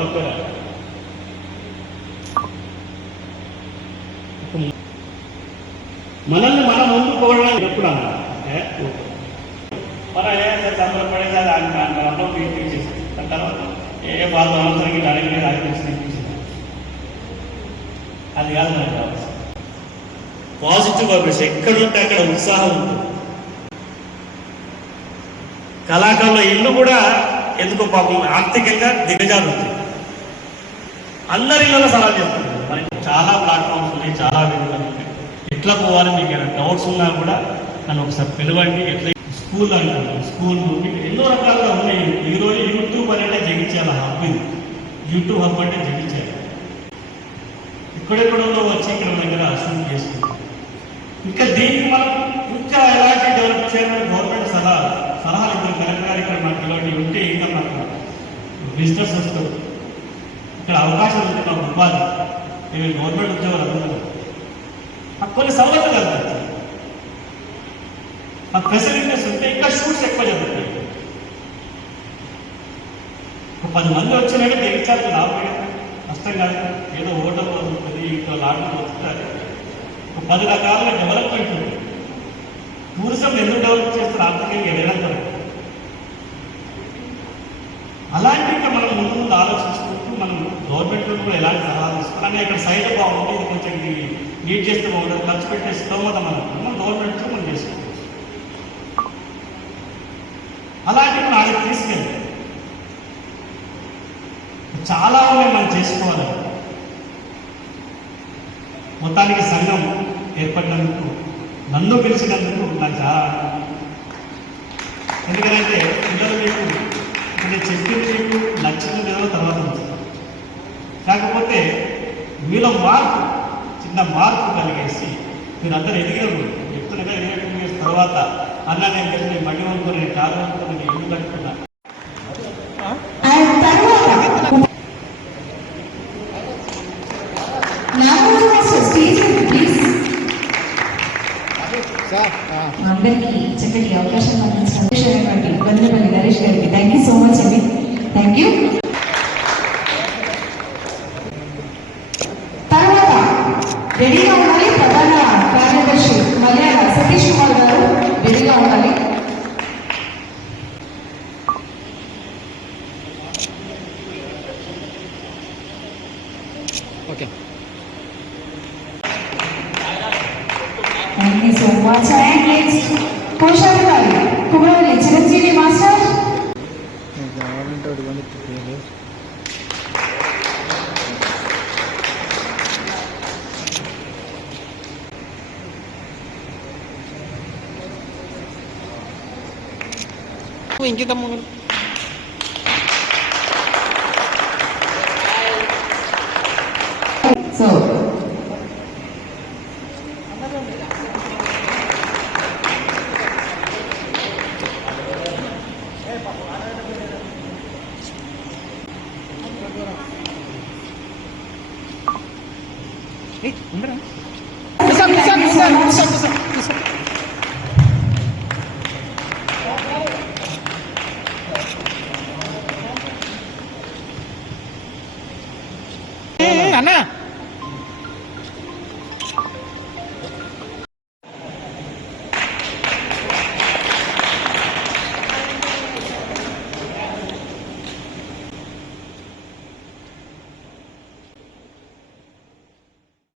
ఒక్కరా మనల్ని మనం ముందు ఎప్పుడు అన్నా ఏ? మనం ఏ అది దాని తర్వాత ఏ వాళ్ళ అవసరం అడిగినది అడిగి అది కాదు కావాల్సింది పాజిటివ్ వైబ్రేషన్ ఎక్కడుంటే అక్కడ ఉత్సాహం ఉంటుంది కళాకారుల ఇల్లు కూడా ఎందుకో పాపం ఆర్థికంగా దిగజారుతుంది అందరిలో సలహా చేస్తాను మనకి చాలా ప్లాట్ఫామ్స్ ఉన్నాయి చాలా వేదికలు ఉన్నాయి. ఎట్లా పోవాలి మీకు ఏమైనా డౌట్స్ ఉన్నా కూడా నన్ను ఒకసారి పిలవండి. ఎట్లా స్కూల్ అంటారు స్కూల్ ఎన్నో రకాలుగా ఉన్నాయి. ఈరోజు యూట్యూబ్ అనేది జగించాలి హబ్ ఇది. యూట్యూబ్ హబ్ అంటే జగించాలి. ఇక్కడెక్కడో వచ్చి ఇక్కడ మన దగ్గర షూట్ చేసుకుంటాం. ఇంకా దీనికి మనం ఇంకా ఎలాంటి డెవలప్ చేయాలని గవర్నమెంట్ సలహా సలహాలు ఇద్దరు కలెక్టర్ గారు ఇక్కడ మనకి ఇలాంటివి ఉంటే ఇంకా మనకు బిజినెస్ వస్తుంది ఇక్కడ అవకాశం ఉంది మాకు ఉపాధి మేము గవర్నమెంట్ ఉద్యోగాలు అందరూ. మాకు కొన్ని సవలతులు కలుగుతాయి ఆ ఫెసిలిటీస్ ఉంటే ఇంకా షూట్స్ ఎక్కువ జరుగుతాయి. ఒక పది మంది వచ్చినాక తెగించాలి లాభమే కష్టం కాదు. ఏదో ఓటర్ పోతుంది ఇంట్లో లాటరీ వస్తుంది. ఒక పది రకాలుగా డెవలప్మెంట్ ఉంది టూరిజం ఎందుకు డెవలప్ చేస్తారు? ఆర్థికంగా నిరంతరం అలాంటి ఇంకా మనం ముందు ముందు ఆలోచించుకుంటూ మనం గవర్నమెంట్ కూడా ఎలాంటి సలహాలు తీసుకోవాలి. ఇక్కడ సైడ్ బాగుంది. ఇది కొంచెం ఇది నీట్ చేస్తే బాగుంటుంది. ఖర్చు పెట్టే స్తోమత మనం మనం గవర్నమెంట్ మనం చేసుకోవచ్చు అలాంటి మనం ఆడికి తీసుకెళ్ళి చాలా ఉన్నాయి మనం చేసుకోవాలి. మొత్తానికి సంఘం ఏర్పడినందుకు నన్ను పిలిచినందుకు నాకు చాలా ఎందుకంటే పిల్లలు మీకు నేను చెప్పింది మీకు నచ్చింది కాకపోతే మీలో మార్పు చిన్న మార్పు కలిగేసి మీరందరూ ఎదిగినారు. చెప్తున్నగా ఇరవై టూ తర్వాత అన్న నేను తెలిసి నేను మళ్ళీ అనుకుని నేను కారు అనుకుని నేను ఎందుకు అనుకున్నా అందరికీ చక్కటి అవకాశం అందించినటువంటి వందనపల్లి నరేష్ గారికి. థ్యాంక్ యూ సో మచ్ అండి thank you రెడీగా ఉండాలి ప్రధాన కార్యదర్శి మలయాళ సతీష్ కుమార్ గారు రెడీగా ఉండాలి okay thank you so much and next కోశాధికారి Mungkin kita mau So Eh, beneran. Bisa, bisa, bisa, bisa, bisa, bisa. అన్నా